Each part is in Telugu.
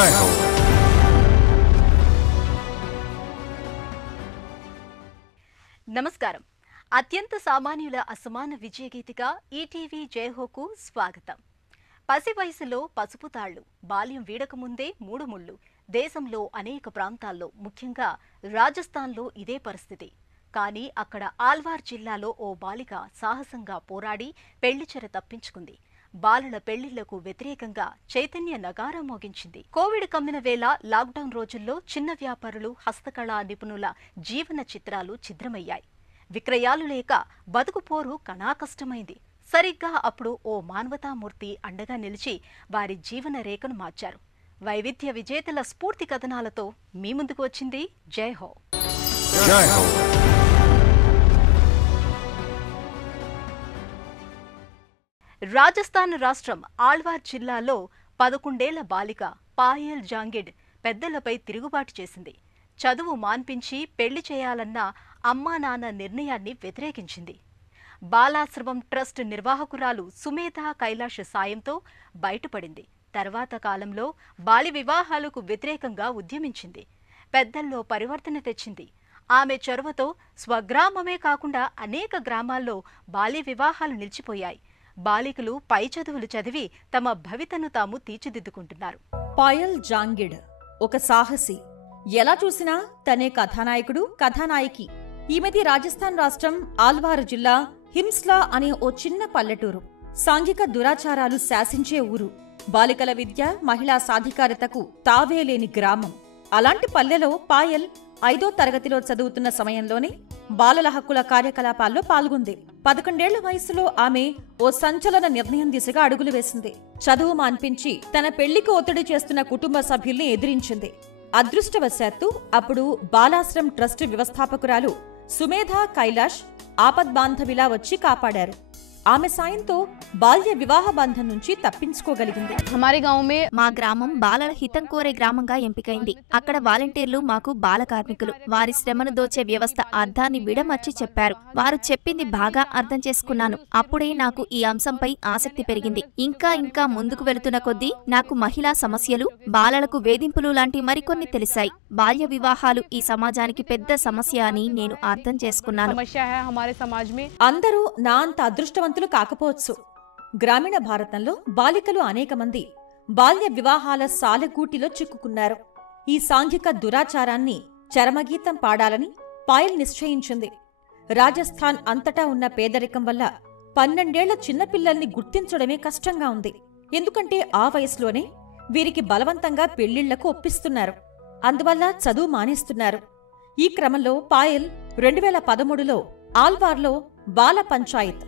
జై హో. నమస్కారం. అత్యంత సామాన్యుల అసమాన విజయగీతిగా ఈటీవీ జయహోకు స్వాగతం. పసి వయసులో పసుపు తాళ్లు, బాల్యం వీడకముందే మూడు ముళ్ళు. దేశంలో అనేక ప్రాంతాల్లో, ముఖ్యంగా రాజస్థాన్లో ఇదే పరిస్థితి. కానీ అక్కడ ఆల్వార్ జిల్లాలో ఓ బాలిక సాహసంగా పోరాడి పెళ్లిచెర తప్పించుకుంది. బాలల పెళ్లిళ్లకు వ్యతిరేకంగా చైతన్య నగారా మోగించింది. కోవిడ్ కమ్మిన వేళ లాక్డౌన్ రోజుల్లో చిన్న వ్యాపారులు, హస్తకళా నిపుణుల జీవన చిత్రాలు ఛిద్రమయ్యాయి. విక్రయాలు లేక బతుకు పోరు కణాకష్టమైంది. సరిగ్గా అప్పుడు ఓ మానవతామూర్తి అండగా నిలిచి వారి జీవన రేఖను మార్చారు. వైవిధ్య విజేతల స్ఫూర్తి కథనాలతో మీ ముందుకు వచ్చింది జై హో. జై హో. రాజస్థాన్ రాష్ట్రం ఆల్వార్ జిల్లాలో 11 ఏళ్ల బాలిక పాయల్ జాంగిడ్ పెద్దలపై తిరుగుబాటు చేసింది. చదువు మాన్పించి పెళ్లి చేయాలన్న అమ్మా నాన్న నిర్ణయాన్ని వ్యతిరేకించింది. బాలాశ్రమం ట్రస్ట్ నిర్వాహకురాలు సుమేధ కైలాష్ సాయంతో బయటపడింది. తర్వాత కాలంలో బాల్య వివాహాలకు వ్యతిరేకంగా ఉద్యమించింది. పెద్దల్లో పరివర్తన తెచ్చింది. ఆమె చొరవతో స్వగ్రామమే కాకుండా అనేక గ్రామాల్లో బాల్య వివాహాలు నిలిచిపోయాయి. బాలికలు పై చదువులు చదివి తమ భవితను తాము తీర్చిదిద్దుకుంటున్నారు. పాయల్ జాంగిడ్ ఒక సాహసి. ఎలా చూసినా తనే కథానాయకుడు, కథానాయకి. ఈమెది రాజస్థాన్ రాష్ట్రం ఆల్వార్ జిల్లా హిమ్స్లా అనే ఓ చిన్న పల్లెటూరు. సాంఘిక దురాచారాలు శాసించే ఊరు. బాలికల విద్య, మహిళా సాధికారతకు తావేలేని గ్రామం. అలాంటి పల్లెలో పాయల్ 5వ తరగతిలో చదువుతున్న సమయంలోనే బాలల హక్కుల కార్యకలాపాల్లో పాల్గొంది. 11 ఏళ్ల వయసులో ఆమె ఓ సంచలన నిర్ణయం దిశగా అడుగులు వేసింది. చదువు మాన్పించి తన పెళ్లికి ఒత్తిడి చేస్తున్న కుటుంబ సభ్యుల్ని ఎదిరించింది. అదృష్టవశాత్తు అప్పుడు బాలాశ్రమ్ ట్రస్ట్ వ్యవస్థాపకురాలు సుమేధ కైలాష్ ఆపద్బాంధవిలా వచ్చి కాపాడారు. ఆమె సాయంతో బాల్య వివాహ బంధం నుంచి తప్పించుకోగలిగింది. మా గ్రామం బాలల హితం కోరే గ్రామంగా ఎంపికైంది. అక్కడ వాలంటీర్లు మాకు బాల కార్మికులు. వారి శ్రమను దోచే వ్యవస్థ అర్థాన్ని విడమర్చి చెప్పారు. వారు చెప్పింది బాగా అర్థం చేసుకున్నాను. అప్పుడే నాకు ఈ అంశంపై ఆసక్తి పెరిగింది. ఇంకా ఇంకా ముందుకు వెళుతున్న కొద్దీ నాకు మహిళా సమస్యలు, బాలలకు వేధింపులు లాంటి మరికొన్ని తెలిసాయి. బాల్య వివాహాలు ఈ సమాజానికి పెద్ద సమస్య అని నేను అర్థం చేసుకున్నాను. అందరూ నా అంత అదృష్టవంతులు కాకపోవచ్చు. గ్రామీణ భారతంలో బాలికలు అనేక మంది బాల్య వివాహాల సాలెగూటిలో చిక్కుకున్నారు. ఈ సాంఘిక దురాచారాన్ని చరమగీతం పాడాలని పాయల్ నిశ్చయించింది. రాజస్థాన్ అంతటా ఉన్న పేదరికం వల్ల 12 ఏళ్ల చిన్నపిల్లల్ని గుర్తించడమే కష్టంగా ఉంది. ఎందుకంటే ఆ వయసులోనే వీరికి బలవంతంగా పెళ్లిళ్లకు ఒప్పిస్తున్నారు. అందువల్ల చదువు మానేస్తున్నారు. ఈ క్రమంలో పాయల్ 2013లో ఆల్వార్లో బాల పంచాయత్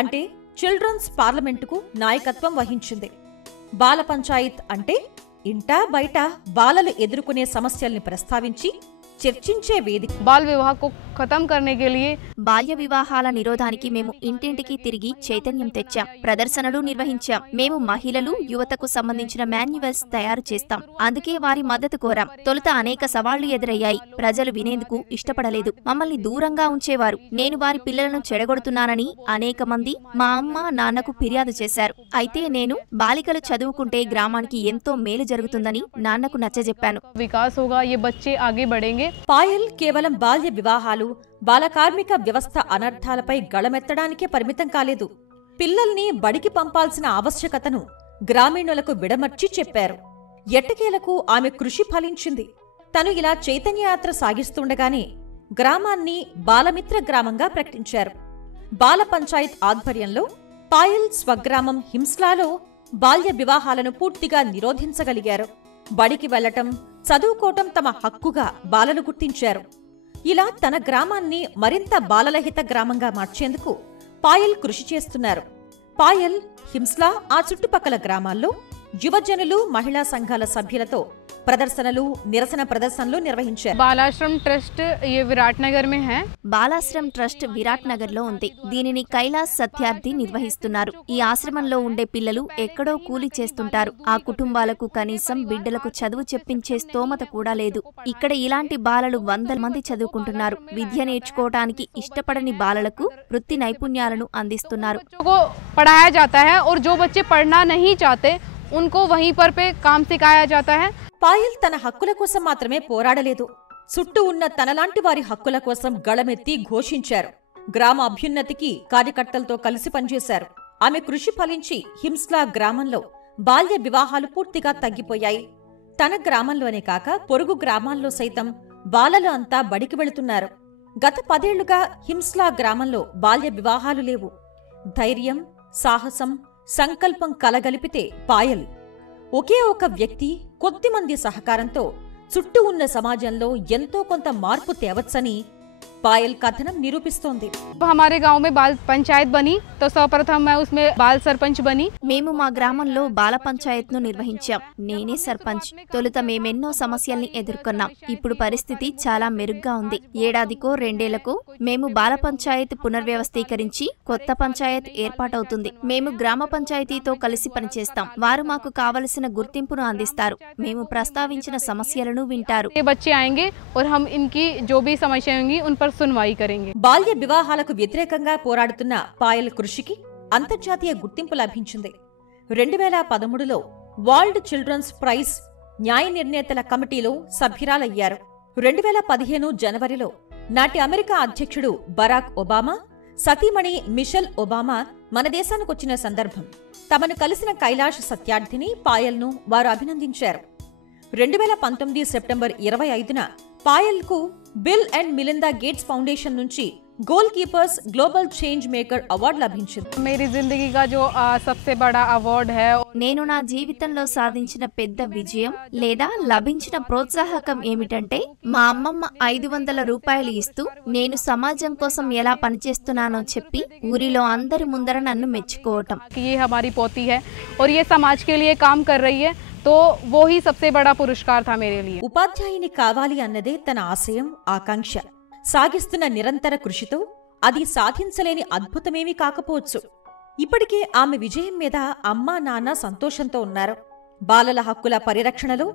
అంటే చిల్డ్రన్స్ పార్లమెంటుకు నాయకత్వం వహించింది. బాల పంచాయత్ అంటే ఇంటా బయట బాలలు ఎదుర్కొనే సమస్యల్ని ప్రస్తావించి చర్చించే వేదిక. బాల్య వివాహాల నిరోధానికి మేము ఇంటింటికి తిరిగి చైతన్యం తెచ్చాం. ప్రదర్శనలు నిర్వహించాం. మేము మహిళలు, యువతకు సంబంధించిన మాన్యువల్స్ తయారు చేస్తాం. అందుకే వారి మద్దతు కోరాం. తొలుత అనేక సవాళ్లు ఎదురయ్యాయి. ప్రజలు వినేందుకు ఇష్టపడలేదు. మమ్మల్ని దూరంగా ఉంచేవారు. నేను వారి పిల్లలను చెడగొడుతున్నానని అనేక మంది మా అమ్మ, నాన్నకు ఫిర్యాదు చేశారు. అయితే నేను బాలికలు చదువుకుంటే గ్రామానికి ఎంతో మేలు జరుగుతుందని నాన్నకు నచ్చజెప్పాను. పాయల్ కేవలం బాల్య వివాహాలు, బాలకార్మిక వ్యవస్థ అనర్థాలపై గళమెత్తడానికే పరిమితం కాలేదు. పిల్లల్ని బడికి పంపాల్సిన ఆవశ్యకతను గ్రామీణులకు విడమర్చి చెప్పారు. ఎట్టకేలకు ఆమె కృషి ఫలించింది. తను ఇలా చైతన్యయాత్ర సాగిస్తుండగానే గ్రామాన్ని బాలమిత్ర గ్రామంగా ప్రకటించారు. బాల పంచాయత్ ఆధ్వర్యంలో పాయల్ స్వగ్రామం హిమ్స్లాలో బాల్య వివాహాలను పూర్తిగా నిరోధించగలిగారు. బడికి వెళ్లటం, చదువుకోవటం తమ హక్కుగా బాలలు గుర్తించారు. ఇలా తన గ్రామాన్ని మరింత బాలలహిత గ్రామంగా మార్చేందుకు పాయల్ కృషి చేస్తున్నారు. పాయల్ హిమ్స్లా, ఆ చుట్టుపక్కల గ్రామాల్లో యువజనులు, మహిళా సంఘాల సభ్యులతో ప్రదర్శనలు, నిరసన ప్రదర్శనలు నిర్వహించారు. బాలాశ్రమ్ ట్రస్ట్ విరాట్నగర్ మే హై. బాలాశ్రమ్ ట్రస్ట్ విరాట్నగర్ లో ఉంది. దీనిని కైలాస్ సత్యార్థి నిర్వహిస్తున్నారు. ఈ ఆశ్రమంలో ఉండే పిల్లలు ఎక్కడో కూలి చేస్తుంటారు. ఆ కుటుంబాలకు కనీసం బిడ్డలకు చదువు చెప్పించే స్తోమత కూడా లేదు. ఇక్కడ ఇలాంటి బాలలు 100 మంది చదువుకుంటున్నారు. విద్య నేర్చుకోవడానికి ఇష్టపడని బాలలకు వృత్తి నైపుణ్యాలను అందిస్తున్నారు. పढ़ाया जाता है और जो बच्चे पढ़ना नहीं चाहते उनको वहीं पर पे काम सिखाया जाता है. పాయల్ తన హక్కుల కోసం మాత్రమే పోరాడలేదు. చుట్టూ ఉన్న తనలాంటి వారి హక్కుల కోసం గళమెత్తి ఘోషించారు. గ్రామ అభ్యున్నతికి కార్యకర్తలతో కలిసి పనిచేశారు. ఆమె కృషి ఫలించి హింస్లా గ్రామంలో బాల్య వివాహాలు పూర్తిగా తగ్గిపోయాయి. తన గ్రామంలోనే కాక పొరుగు గ్రామాల్లో సైతం బాలలు అంతా బడికి వెళుతున్నారు. గత 10 ఏళ్లుగా హింస్లా గ్రామంలో బాల్య వివాహాలు లేవు. ధైర్యం, సాహసం, సంకల్పం కలగలిపితే పాయల్ ఒకే ఒక వ్యక్తి, కొద్దిమంది సహకారంతో చుట్టూ ఉన్న సమాజంలో ఎంతో కొంత మార్పు తేవచ్చని పాయల్ కథనం నిరూపిస్తోంది. हमारे गांव में बाल पंचायत बनी तो सर्वप्रथम मैं उसमें बाल सरपंच बनी। మేము మా గ్రామంలో బాల పంచాయత్ను నిర్వహించాం. నేనే సర్పంచ్. తొలుత మేమెన్నో సమస్యల్ని ఎదుర్కొన్నాం. ఇప్పుడు పరిస్థితి చాలా మెరుగ్గా ఉంది. ఏడాదికో 2 ఏళ్లకో మేము బాల పంచాయత్ పునర్వ్యవస్థీకరించి కొత్త పంచాయత్ ఏర్పాటవుతుంది. మేము గ్రామ పంచాయతీతో కలిసి పనిచేస్తాం. వారు మాకు కావలసిన గుర్తింపును అందిస్తారు. మేము ప్రస్తావించిన సమస్యలను వింటారు. ये बच्चे आएंगे और हम इनकी जो भी समस्याएं होंगी उन पर सुनवाई करेंगे। బాల్య వివాహాలకు వ్యతిరేకంగా పోరాడుతున్న పాయల్ కృషికి అంతర్జాతీయ గుర్తింపు లభించింది. 2013లో వరల్డ్ చిల్డ్రన్స్ ప్రైజ్ న్యాయ నిర్ణేతల కమిటీలో సభ్యురాలయ్యారు. 2015 జనవరిలో నాటి అమెరికా అధ్యక్షుడు బరాక్ ఒబామా, సతీమణి మిషెల్ ఒబామా మన దేశానికొచ్చిన సందర్భం. తమను కలిసిన కైలాష్ సత్యార్థిని పాయల్ను వారు అభినందించారు. 2019 సెప్టెంబర్ 25న పాయల్కు Bill and Melinda Gates Foundation నుంచి goalkeepers global change maker award లభించింది. मेरी जिंदगी का जो सबसे बड़ा अवार्ड है। నేను నా జీవితంలో సాధించిన పెద్ద విజయం లేదా లభించిన ప్రోత్సాహకం ఏమిటంటే మా అమ్మమ్మ 500 రూపాయలు ఇస్తూ నేను సమాజం కోసం ఎలా పనిచేస్తున్నానో చెప్పి ఊరిలో అందరి ముందర నన్ను మెచ్చుకోవటం. ये हमारी पोती है और ये समाज के लिए काम कर रही है, तो वो ही सबसे बड़ा पुरस्कार था मेरे लिए। ఉపాధ్యాయుని కావాలి అన్నదే తన ఆశయం, ఆకాంక్ష. సాగిస్తున్న నిరంతర కృషితో అది సాధించలేని అద్భుతమేమీ కాకపోవచ్చు. ఇప్పటికే ఆమె విజయం మీద అమ్మా నాన్న సంతోషంతో ఉన్నారు. బాలల హక్కుల పరిరక్షణలో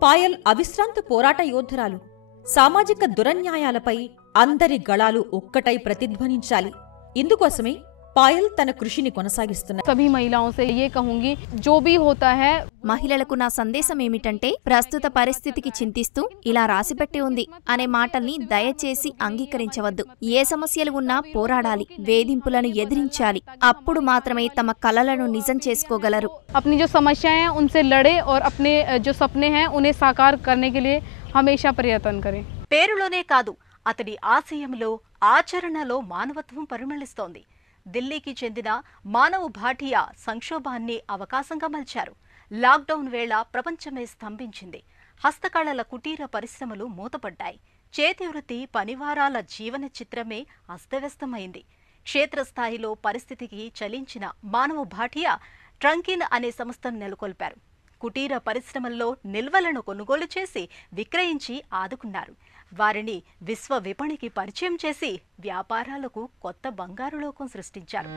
పాయల్ అవిశ్రాంత పోరాట యోధురాలు. సామాజిక దురన్యాయాలపై అందరి గళాలు ఒక్కటై ప్రతిధ్వనించాలి. ఇందుకోసమే పాయల్ తన కృషిని కొనసాగిస్తున్నారు. सभी महिलाओं से ये कहूंगी, जो भी होता है। మహిళలకు నా సందేశం ఏమిటంటే ప్రస్తుత పరిస్థితికి చింతిస్తూ ఇలా రాసిపెట్టి ఉంది అనే మాటల్ని దయచేసి అంగీకరించవద్దు. ఏ సమస్యలు ఉన్నా పోరాడాలి, వేధింపులను ఎదిరించాలి. అప్పుడు మాత్రమే తమ కలలను నిజం చేసుకోగలరు. अपनी जो समस्याएं हैं उनसे लड़े और अपने जो सपने हैं उन्हें साकार करने के लिए हमेशा प्रयत्न करें। పేరులోనే కాదు, అతడి ఆశయంలో, ఆచరణలో మానవత్వం పరిమళిస్తోంది. ఢిల్లీకి చెందిన మానవ్ భాటియా సంక్షోభాన్ని అవకాశంగా మలిచారు. లాక్డౌన్ వేళ ప్రపంచమే స్తంభించింది. హస్తకళల కుటీర పరిశ్రమలు మూతపడ్డాయి. చేతివృత్తి పనివారాల జీవన చిత్రమే అస్తవ్యస్తమైంది. క్షేత్రస్థాయిలో పరిస్థితికి చలించిన మానవ్ భాటియా ట్రంకిన్ అనే సంస్థను నెలకొల్పారు. కుటీర పరిశ్రమల్లో నిల్వలను కొనుగోలు చేసి విక్రయించి ఆదుకున్నారు. వారిని విశ్వ విపణికి పరిచయం చేసి వ్యాపారాలకు కొత్త బంగారు లోకం సృష్టించారు.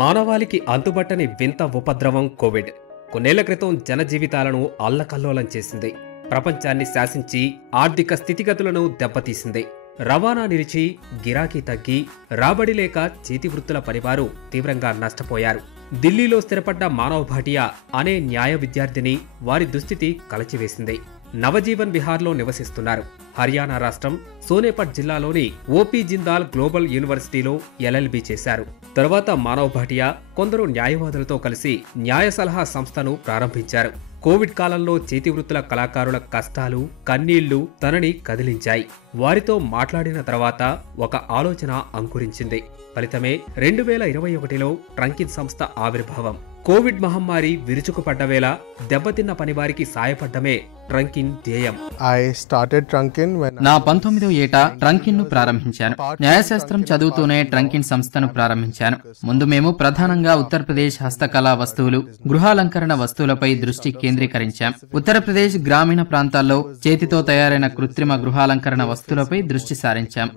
మానవాళికి అంతుబట్టని వింత ఉపద్రవం కోవిడ్ కొన్నేళ్ల క్రితం జనజీవితాలను అల్లకల్లోలం చేసింది. ప్రపంచాన్ని శాసించి ఆర్థిక స్థితిగతులను దెబ్బతీసింది. రవాణా నిలిచి, గిరాకీ తగ్గి, రాబడి లేక చేతివృత్తుల పనివారు తీవ్రంగా నష్టపోయారు. ఢిల్లీలో స్థిరపడ్డ మానవ్ భాటియా అనే న్యాయ విద్యార్థిని వారి దుస్థితి కలచివేసింది. నవజీవన్ విహార్లో నివసిస్తున్నారు. హర్యానా రాష్ట్రం సోనేపట్ జిల్లాలోని ఓపీ జిందాల్ గ్లోబల్ యూనివర్సిటీలో ఎల్ఎల్బీ చేశారు. తరువాత మానవ్ భాటియా కొందరు న్యాయవాదులతో కలిసి న్యాయ సలహా సంస్థను ప్రారంభించారు. కోవిడ్ కాలంలో చేతివృత్తుల కళాకారుల కష్టాలు, కన్నీళ్లు తనని కదిలించాయి. వారితో మాట్లాడిన తర్వాత ఒక ఆలోచన అంకురించింది. ఫలితమే 2021లో ట్రంకిన్ సంస్థ ఆవిర్భావం. కోవిడ్ మహమ్మారి విరుచుకుపడ్డవేళ దెబ్బతిన్న పనివారికి సాయపడ్డమే ట్రంకిన్ ధ్యేయం. నా 19వ ఏట ట్రంకిన్ ను ప్రారంభించాను. న్యాయశాస్త్రం చదువుతూనే ట్రంకిన్ సంస్థను ప్రారంభించాను. ముందు మేము ప్రధానంగా ఉత్తరప్రదేశ్ హస్తకళా వస్తువులు, గృహాలంకరణ వస్తువులపై దృష్టి కేంద్రీకరించాం. ఉత్తరప్రదేశ్ గ్రామీణ ప్రాంతాల్లో చేతితో తయారైన కృత్రిమ గృహాలంకరణ వస్తువులపై దృష్టి సారించాం.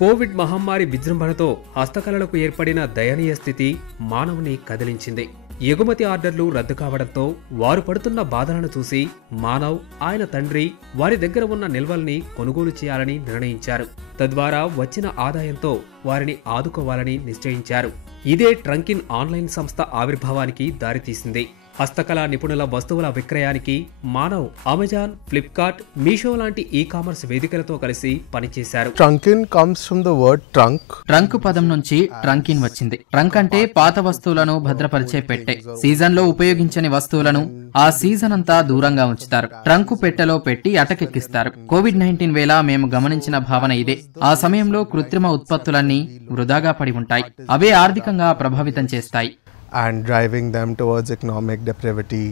కోవిడ్ మహమ్మారి విజృంభణతో హస్తకళలకు ఏర్పడిన దయనీయ స్థితి మానవుని కదిలించింది. ఎగుమతి ఆర్డర్లు రద్దు కావడంతో వారు పడుతున్న బాధలను చూసి మానవ్, ఆయన తండ్రి వారి దగ్గర ఉన్న నిల్వల్ని కొనుగోలు చేయాలని నిర్ణయించారు. తద్వారా వచ్చిన ఆదాయంతో వారిని ఆదుకోవాలని నిశ్చయించారు. ఇదే ట్రంకిన్ ఆన్లైన్ సంస్థ ఆవిర్భావానికి దారితీసింది. హస్తకళా నిపుణుల వస్తువుల విక్రయానికి మానవ్ అమెజాన్, ఫ్లిప్కార్ట్, మీషో లాంటి ఈ-కామర్స్ వేదికలతో కలిసి పనిచేశారు. Trunkin comes from the word trunk. Trunk పదం నుంచి ట్రంకిన్ వచ్చింది. ట్రంక్ అంటే పాత వస్తువులను భద్రపరిచే పెట్టె. సీజన్ లో ఉపయోగించని వస్తువులను ఆ సీజన్ అంతా దూరంగా ఉంచుతారు. ట్రంకు పెట్టెలో పెట్టి అటకెక్కిస్తారు. కోవిడ్-19 వేళ మేము గమనించిన భావన ఇదే. ఆ సమయంలో కృత్రిమ ఉత్పత్తులన్నీ వృధాగా పడి ఉంటాయి. అవే ఆర్థికంగా ప్రభావితం చేస్తాయి. And driving them towards economic depravity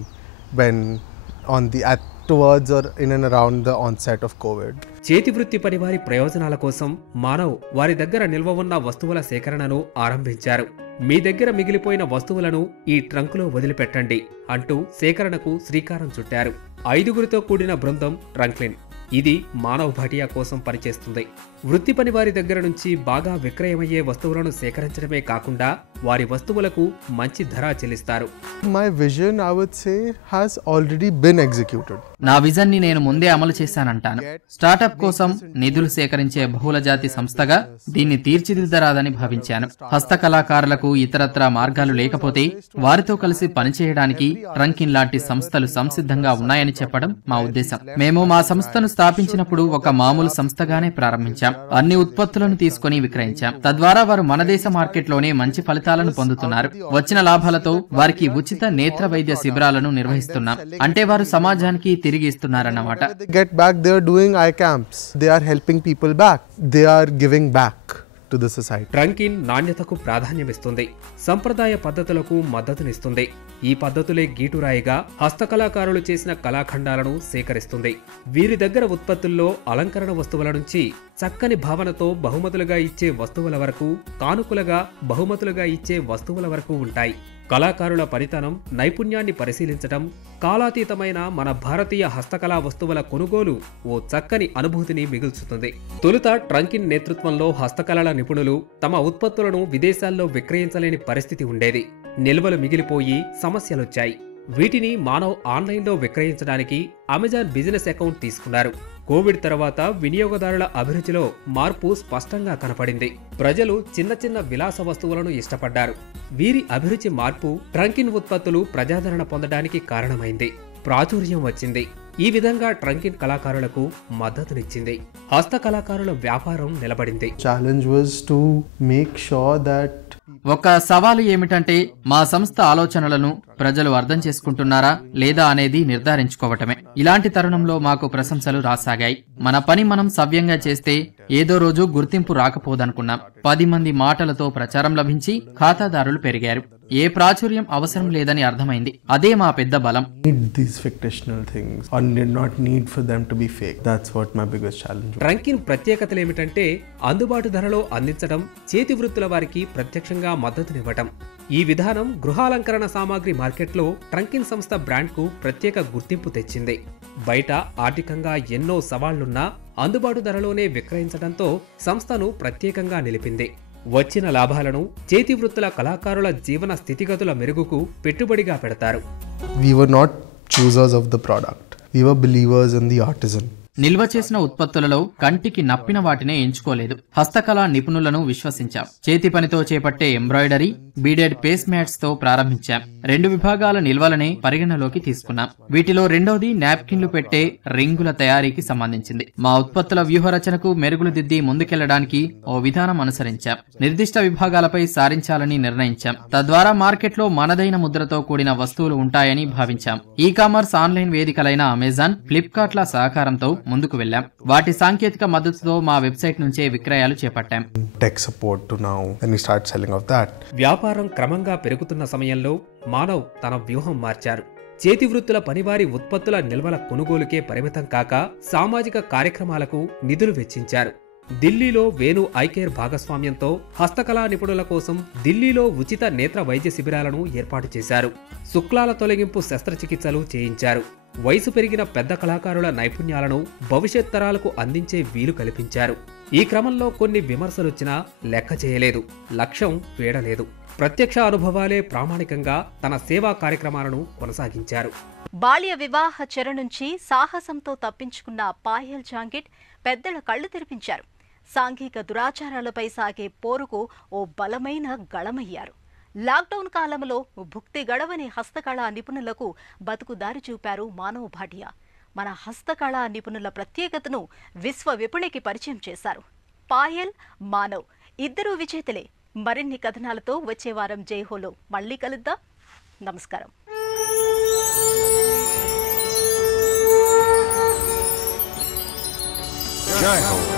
when towards or in and around the onset of COVID. చేతి వృత్తి పని వారి ప్రయోజనాల కోసం మానవ్ వారి దగ్గర నిల్వ ఉన్న వస్తువుల సేకరణను ఆరంభించారు. మీ దగ్గర మిగిలిపోయిన వస్తువులను ఈ ట్రంకులో వదిలిపెట్టండి అంటూ సేకరణకు శ్రీకారం చుట్టారు. 5గురితో కూడిన బృందం ట్రంక్లిన్. ఇది మానవ్ భాటియా కోసం పనిచేస్తుంది. వృత్తి పని వారి దగ్గర నుంచి బాగా విక్రయమయ్యే వస్తువులను సేకరించడమే కాకుండా వారి వస్తువులకు మంచి ధర చెల్లిస్తారు. My vision, I would say, has already been executed. నా విజన్ ని నేను ముందే అమలు చేశానంటాను. స్టార్టప్ కోసం నిధులు సేకరించే బహుళజాతి సంస్థగా దీన్ని తీర్చిదిద్దరాదని భావించాను. హస్తకళాకారులకు ఇతరత్రా మార్గాలు లేకపోతే వారితో కలిసి పనిచేయడానికి ట్రంకిన్ లాంటి సంస్థలు సంసిద్ధంగా ఉన్నాయని చెప్పడం మా ఉద్దేశం. మేము మా సంస్థను స్థాపించినప్పుడు ఒక మామూలు సంస్థగానే ప్రారంభించాం. అన్ని ఉత్పత్తులను తీసుకుని విక్రయించాం. తద్వారా వారు మన దేశ మార్కెట్లోనే మంచి ఫలితాలను పొందుతున్నారు. వచ్చిన లాభాలతో వారికి ఉచిత నేత్ర వైద్య శిబిరాలను నిర్వహిస్తున్నాం. అంటే వారు సమాజానికి తిరిగి ఇస్తున్నారన్నమాట. They get back, they are doing eye camps. They are helping people back. They are giving back to the society. ట్రంకిన్ నాణ్యతకు ప్రాధాన్యమిస్తుంది. సంప్రదాయ పద్ధతులకు మద్దతునిస్తుంది. ఈ పద్ధతులే గీటురాయిగా హస్తకళాకారులు చేసిన కళాఖండాలను సేకరిస్తుంది. వీరి దగ్గర ఉత్పత్తుల్లో అలంకరణ వస్తువుల నుంచి చక్కని భావనతో బహుమతులుగా ఇచ్చే వస్తువుల వరకు, కానుకలుగా బహుమతులుగా ఇచ్చే వస్తువుల వరకు ఉంటాయి. కళాకారుల పనితనం, నైపుణ్యాన్ని పరిశీలించటం, కాలాతీతమైన మన భారతీయ హస్తకళా వస్తువుల కొనుగోలు ఓ చక్కని అనుభూతిని మిగుల్చుతుంది. తొలుత ట్రంకిన్ నేతృత్వంలో హస్తకళల నిపుణులు తమ ఉత్పత్తులను విదేశాల్లో విక్రయించలేని పరిస్థితి ఉండేది. నిల్వలు మిగిలిపోయి సమస్యలొచ్చాయి. వీటిని మానవ్ ఆన్లైన్లో విక్రయించడానికి అమెజాన్ బిజినెస్ అకౌంట్ తీసుకున్నారు. కోవిడ్ తర్వాత వినియోగదారుల అభిరుచిలో మార్పు స్పష్టంగా కనపడింది. ప్రజలు చిన్న చిన్న విలాస వస్తువులను ఇష్టపడ్డారు. వీరి అభిరుచి మార్పు ట్రంకిన్ ఉత్పత్తులు ప్రజాదరణ పొందడానికి కారణమైంది. ప్రాచుర్యం వచ్చింది. ఈ విధంగా ట్రంకిన్ కళాకారులకు మద్దతునిచ్చింది. హస్త కళాకారుల వ్యాపారం నిలబడింది. Challenge was to make sure that ఒక సవాలు ఏమిటంటే మా సంస్థ ఆలోచనలను ప్రజలు అర్థం చేసుకుంటున్నారా లేదా అనేది నిర్ధారించుకోవటమే. ఇలాంటి తరుణంలో మాకు ప్రశంసలు రాసాగాయి. మన పని మనం సవ్యంగా చేస్తే ఏదో రోజు గుర్తింపు రాకపోదనుకున్నాం. 10 మంది మాటలతో ప్రచారం లభించి ఖాతాదారులు పెరిగారు. ఏ ప్రాచుర్యం అవసరం లేదని అర్థమైంది. అదే మా పెద్ద బలం. need these fictional things or did not need for them to be fake. That's what my biggest challenge was. ట్రంకిన్ ప్రత్యేకతలు ఏమిటంటే అందుబాటు ధరలో అందించడం, చేతి వృత్తుల వారికి ప్రత్యక్షంగా మద్దతునివ్వటం. ఈ విధానం గృహాలంకరణ సామాగ్రి మార్కెట్లో ట్రంకిన్ సంస్థ బ్రాండ్కు ప్రత్యేక గుర్తింపు తెచ్చింది. బయట ఆర్థికంగా ఎన్నో సవాళ్లున్నా అందుబాటు ధరలోనే విక్రయించడంతో సంస్థను ప్రత్యేకంగా నిలిపింది. వచ్చిన లాభాలను చేతి వృత్తుల కళాకారుల జీవన స్థితిగతుల మెరుగుకు పెట్టుబడిగా పెడతారు. We were not choosers of the product. We were believers in the artisan. నిల్వ చేసిన ఉత్పత్తులలో కంటికి నప్పిన వాటినే ఎంచుకోలేదు. హస్తకళా నిపుణులను విశ్వసించాం. చేతి పనితో చేపట్టే ఎంబ్రాయిడరీ, బీడెడ్ పేస్ మ్యాట్స్ తో ప్రారంభించాం. 2 విభాగాల నిల్వలనే పరిగణలోకి తీసుకున్నాం. వీటిలో రెండోది నాప్కిన్లు పెట్టే రింగుల తయారీకి సంబంధించింది. మా ఉత్పత్తుల వ్యూహరచనకు మెరుగులు దిద్ది ముందుకెళ్లడానికి ఓ విధానం అనుసరించాం. నిర్దిష్ట విభాగాలపై సారించాలని నిర్ణయించాం. తద్వారా మార్కెట్లో మనదైన ముద్రతో కూడిన వస్తువులు ఉంటాయని భావించాం. ఈ-కామర్స్ ఆన్లైన్ వేదికలైన అమెజాన్, ఫ్లిప్కార్ట్ల సహకారంతో ముందుకు వెళ్ళాం. వాటి సాంకేతిక మద్దతుతో మా వెబ్సైట్ నుంచే విక్రయాలు చేపట్టాం. Tech support to now and we start selling of that. వ్యాపారం క్రమంగా పెరుగుతున్న సమయంలో మానవ్ తన వ్యూహం మార్చారు. చేతి వృత్తుల పనివారి ఉత్పత్తుల నిల్వల కొనుగోలుకే పరిమితం కాక సామాజిక కార్యక్రమాలకు నిధులు వెచ్చించారు. ఢిల్లీలో వేణు ఐ కేర్ భాగస్వామ్యంతో హస్తకళా నిపుణుల కోసం ఢిల్లీలో ఉచిత నేత్ర వైద్య శిబిరాలను ఏర్పాటు చేశారు. శుక్లాల తొలగింపు శస్త్రచికిత్సలు చేయించారు. వయసు పెరిగిన పెద్ద కళాకారుల నైపుణ్యాలను భవిష్యత్ తరాలకు అందించే వీలు కల్పించారు. ఈ క్రమంలో కొన్ని విమర్శలొచ్చినా లెక్క చేయలేదు. లక్ష్యం వీడలేదు. ప్రత్యక్ష అనుభవాలే ప్రామాణికంగా తన సేవా కార్యక్రమాలను కొనసాగించారు. బాల్య వివాహ చెర నుంచి సాహసంతో తప్పించుకున్న పాయల్ జాంగిట్ పెద్దల కళ్లు తెరిపించారు. సాంఘిక దురాచారాలపై సాగే పోరుకు ఓ బలమైన గళమయ్యారు. లాక్డౌన్ కాలంలో భుక్తి గడవని హస్తకళా నిపుణులకు బతుకుదారి చూపారు మానవ్ భాటియా. మన హస్తకళా నిపుణుల ప్రత్యేకతను విశ్వ విపణికి పరిచయం చేశారు. పాయల్, మానవ్ ఇద్దరూ విజేతలే. మరిన్ని కథనాలతో వచ్చే వారం జైహోలో మళ్ళీ కలుద్దాం. నమస్కారం. జై హో.